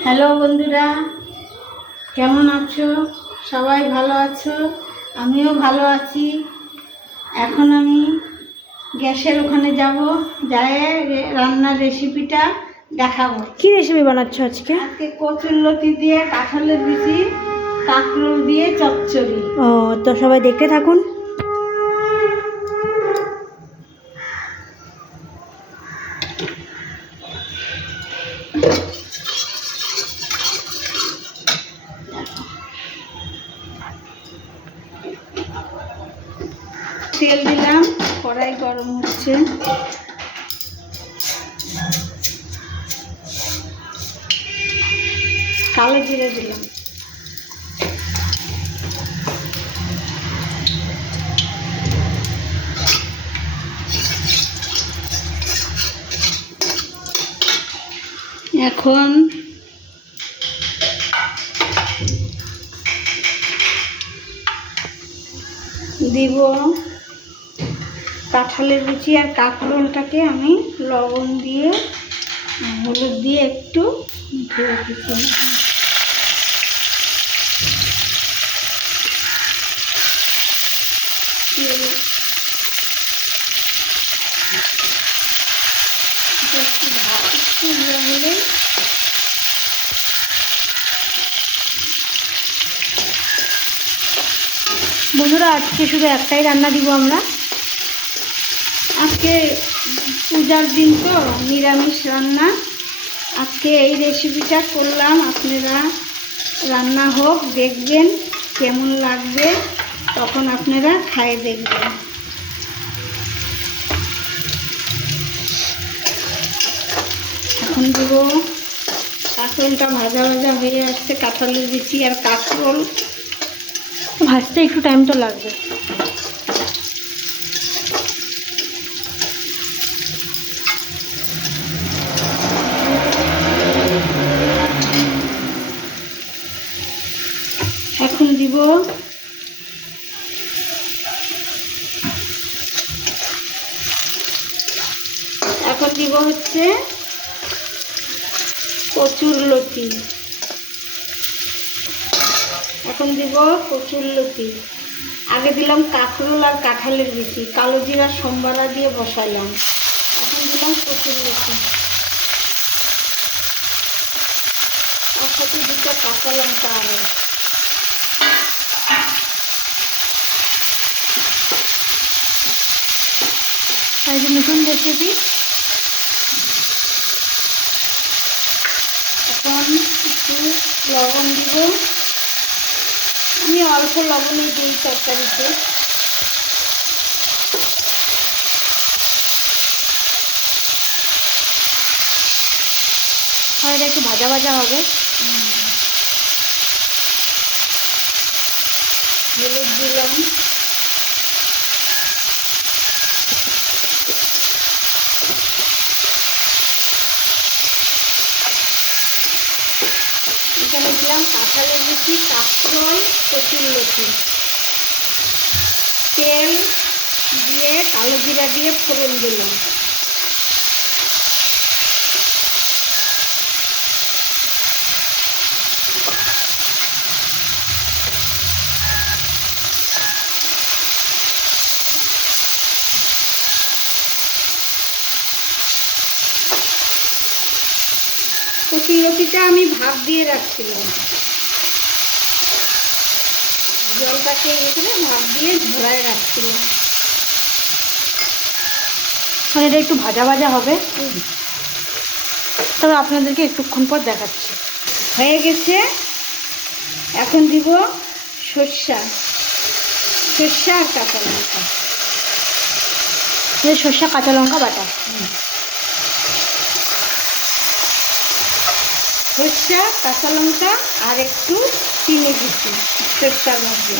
Hello বন্ধুরা, কেমন আছো? সবাই ভালো আছো? আমিও ভালো আছি। এখন আমি গ্যাসের ওখানে যাব, যাই রান্নার রেসিপিটা দেখাবো। কি রেসিপি বানাচ্ছ আজকে? আজকে কচুরলতি দিয়ে কাঁঠালের বিচি, কাঁকরোল দিয়ে চচ্চড়ি। ও, তো সবাই দেখতে থাকুন। তেল দিলাম, কড়াই গরম হচ্ছে। কালো জিরে দিলাম, এখন দিব কাঁঠালের বিচি আর কাঁকরোলটাকে আমি লবণ দিয়ে হলুদ দিয়ে একটু ধুয়ে দিচ্ছি। বন্ধুরা, আজকে শুধু একটাই রান্না দিব আমরা। আজকে পূজার দিন তো, নিরামিষ রান্না। আজকে এই রেসিপিটা করলাম, আপনারা রান্না হোক, দেখবেন কেমন লাগবে, তখন আপনারা খায় দেখবেন। এখন দেব কাঁকরোলটা, ভাজা ভাজা হয়ে আসছে। কাঁঠালের বিচি আর কাঁকরোল ভাজতে একটু টাইম তো লাগবে। এখন দিব হচ্ছে কচুরলতি। আগে দিলাম কাঁকরোল আর কাঁঠালের বিচি, কালো জিরা সম্বারা দিয়ে বসাইলাম। এখন দিলাম কচুরলতি, তার সাথে দুটো কাঁচা লঙ্কা আরও। আর যে নতুন রেসিপি, এখন একটু লবণ দিব। আমি অল্প লবণই দিই তরকারিতে। আর এটা একটু ভাজা ভাজা হবে। হলুদ দিলাম, এখানে দিলাম কাঁঠালের বিচি, কাঁকরোল, কচুরলতি। তেল দিয়ে কালো জিরা দিয়ে ফোড়ন দিলাম। কচুরলতিটা আমি ভাপ দিয়ে রাখছিলাম, জলটাকে এখানে ভাপ দিয়ে ঝোলায় রাখছিলাম। আর এটা একটু ভাজা ভাজা হবে, তবে আপনাদেরকে একটুক্ষণ পর দেখাচ্ছি। হয়ে গেছে। এখন দিব সর্ষা আর কাঁচা লঙ্কা। সর্ষা কাঁচা লঙ্কা বাটা। সর্ষা, কাঁচা লঙ্কা আর একটু চিনি দিচ্ছি সর্ষার মধ্যে।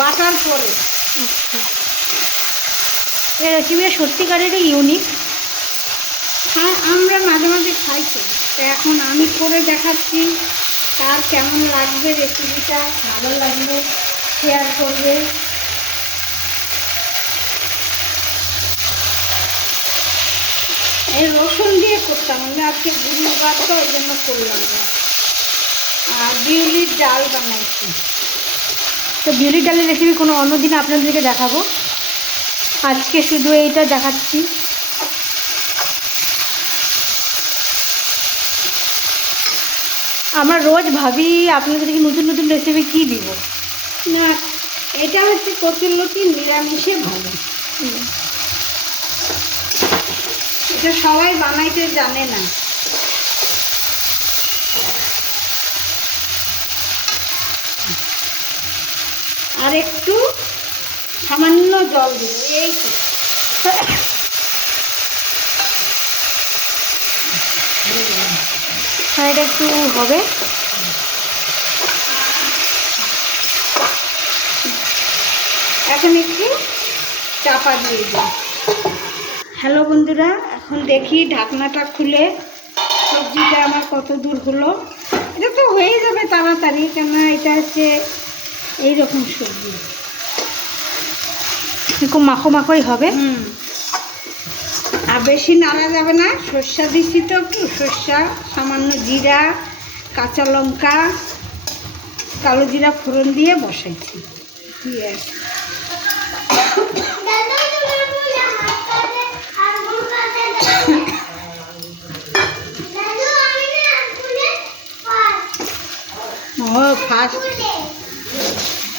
বাটার পরে এই রেসিপিটা সত্যিকারেরই ইউনিক। হ্যাঁ, আমরা মাঝে মাঝে খাই তো, এখন আমি করে দেখাচ্ছি। কার কেমন লাগবে রেসিপিটা, ভালো লাগলে শেয়ার করবে। এই রসুন দিয়ে করতাম, আমি আজকে গুরুবার তো ওই জন্য করলাম না। আর বিউলির ডাল বানাইছি। তো বিউলির ডালের রেসিপি কোনো অন্য দিন আপনাদেরকে দেখাবো, আজকে শুধু এইটা দেখাচ্ছি। আমরা রোজ ভাবি আপনাদেরকে নতুন নতুন রেসিপি কী দিব। না, এটা হচ্ছে কচুরলতি নিরামিষে ভালো। এটা সবাই বানাইতে জানে না। আর একটু সামান্য জল দেবো, এই তো। হ্যাঁ, এটা একটু হবে। এখন একটু চাপা দিয়ে দিই। হ্যালো বন্ধুরা, এখন দেখি ঢাকনাটা খুলে সবজিটা আমার কত দূর হলো। এটা তো হয়ে যাবে তাড়াতাড়ি, কেননা এটা হচ্ছে এইরকম সবজি, এরকম মাখো মাখোই হবে। আর বেশি নাড়া যাবে না। সর্ষা দিচ্ছি তো, একটু সর্ষা, সামান্য জিরা, কাঁচা লঙ্কা, কালো জিরা ফোড়ন দিয়ে বসাইছি। ও ফার্স্ট।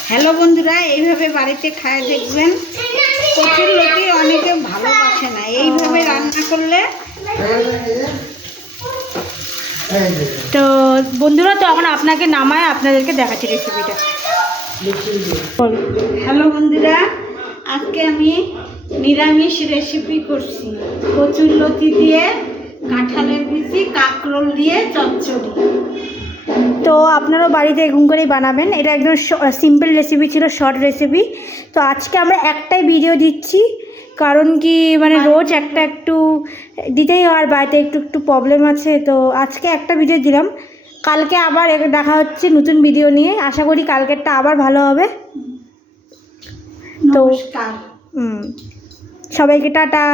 হ্যালো বন্ধুরা, এইভাবে বাড়িতে খায় দেখবেন। কচুরলতি অনেকে ভালোবাসে না, এইভাবে রান্না করলে। তো বন্ধুরা, তো এখন আপনাকে নামায় আপনাদেরকে দেখাচ্ছি রেসিপিটা। হ্যালো বন্ধুরা, আজকে আমি নিরামিষ রেসিপি করছি। কচুরলতি দিয়ে, কাঁঠালের বিচি, কাঁকরোল দিয়ে চচ্চড়ি। তো আপনারাও বাড়িতে এরকম করেই বানাবেন। এটা একদম সিম্পল রেসিপি ছিল, শর্ট রেসিপি। তো আজকে আমরা একটাই ভিডিও দিচ্ছি, কারণ কি মানে রোজ একটা একটু দিতেই হয়, আর বাড়িতে একটু একটু প্রবলেম আছে। তো আজকে একটা ভিডিও দিলাম, কালকে আবার দেখা হচ্ছে নতুন ভিডিও নিয়ে। আশা করি কালকেরটা আবার ভালো হবে। তো নমস্কার। সবাইকে টাটা।